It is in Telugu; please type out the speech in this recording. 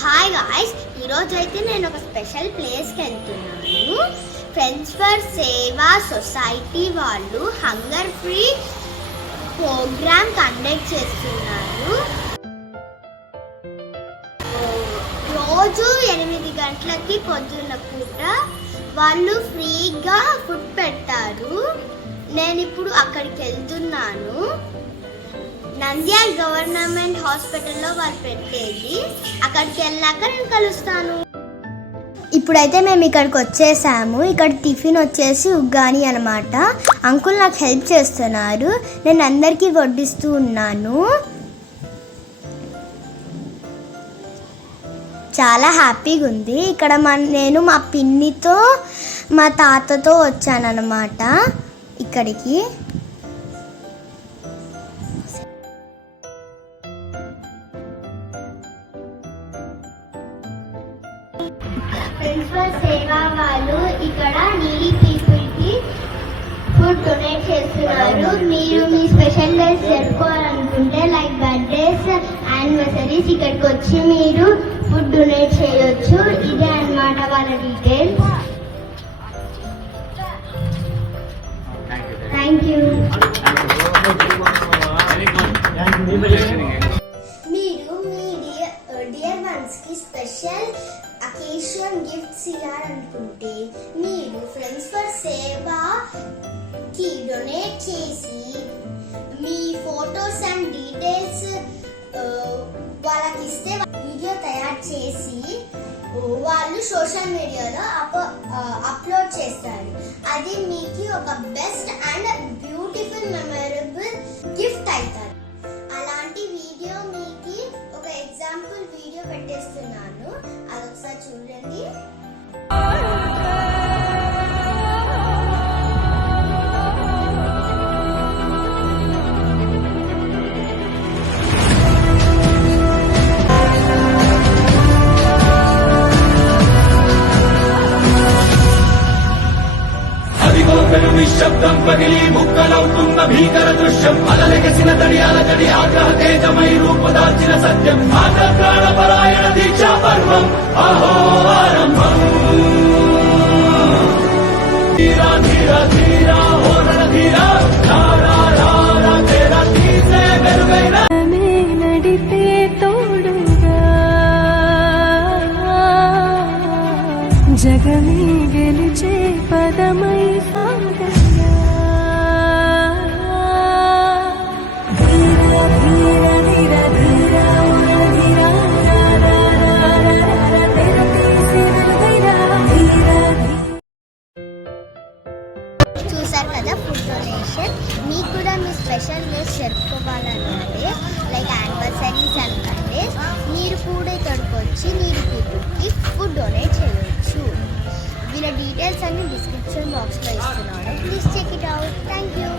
హాయ్ గాయ్స్, ఈరోజు అయితే నేను ఒక స్పెషల్ ప్లేస్కి వెళ్తున్నాను. ఫ్రెండ్స్ ఫర్ సేవా సొసైటీ వాళ్ళు హంగర్ ఫ్రీ ప్రోగ్రామ్ కండక్ట్ చేస్తున్నారు. రోజు 8 గంటలకి పొద్దున్న పూట వాళ్ళు ఫ్రీగా ఫుడ్ పెడతారు. నేను ఇప్పుడు అక్కడికి వెళ్తున్నాను. నంద్యాల గవర్నమెంట్ హాస్పిటల్లో వాళ్ళు పెట్టేది. అక్కడికి వెళ్ళాక నేను కలుస్తాను. ఇప్పుడైతే మేము ఇక్కడికి వచ్చేసాము. ఇక్కడ టిఫిన్ వచ్చేసి ఉగ్గాని అనమాట. అంకుల్ నాకు హెల్ప్ చేస్తున్నారు. నేను అందరికీ వడ్డిస్తూ ఉన్నాను. చాలా హ్యాపీగా ఉంది. ఇక్కడ నేను మా పిన్నితో మా తాతతో వచ్చానన్నమాట ఇక్కడికి. ఫ్రెండ్స్ ఫర్ సేవా వాళ్ళు ఇక్కడ నీడీ పీపుల్ కి ఫుడ్ డొనేట్ చేస్తున్నారు. మీరు మీ స్పెషల్ డేస్ జరుపుకోవాలనుకుంటే లైక్ బర్త్డేస్, యానివర్సరీస్ ఇక్కడికి వచ్చి మీరు ఫుడ్ డొనేట్ చేయొచ్చు. ఇదే అన్నమాట వాళ్ళ డీటెయిల్స్. Thank you. మీరు మీ డియర్ వన్స్ కి స్పెషల్ అకేషన్ గిఫ్ట్స్ ఇవ్వాలనుకుంటే మీరు ఫ్రెండ్స్ ఫర్ సేవా కి డొనేట్ చేసి మీ ఫొటోస్ అండ్ డీటెయిల్స్ వాళ్ళకి ఇస్తే వీడియో తయారు చేసి వాళ్ళు సోషల్ మీడియాలో అప్లోడ్ చేస్తారు. అది మీకు ఒక best and beautiful memorable gift అవుతారు. అలాంటి వీడియో మీకు ఒక ఎగ్జాంపుల్ వీడియో పెట్టేస్తున్నాను, అదొకసారి చూడండి. నిశ్శబ్దం పగిలి ముక్కలవుతున్న భీకర దృశ్యం, అలలెగసిన దడియాల గడి ఆగ్రహ తేజమై రూపదాల్చిన సత్యం, ప్రాణపరాయణ దీక్షా పర్వం అహో ఆరంభం. ధీరా ధీరా ధీరా హోరణ ధీరా తేరా తీసే వెలుగైన నడిపే తోడుగా జగమే గెలిచే పదమై చూసారు కదా ఫుడ్ డొనేషన్. మీకు కూడా మీ స్పెషల్ డేస్ జరుపుకోవాలనుకుంటే లైక్ యానివర్సరీస్ అండ్ బర్త్డేస్ మీరు కూడా ఇక్కడికి వచ్చి నీడీ పీపుల్కి ఫుడ్ డొనేట్ చేయవచ్చు. వీళ్ళ డీటెయిల్స్ అన్ని డిస్క్రిప్షన్ బాక్స్లో ఇస్తున్నాను. Please check it out. Thank you.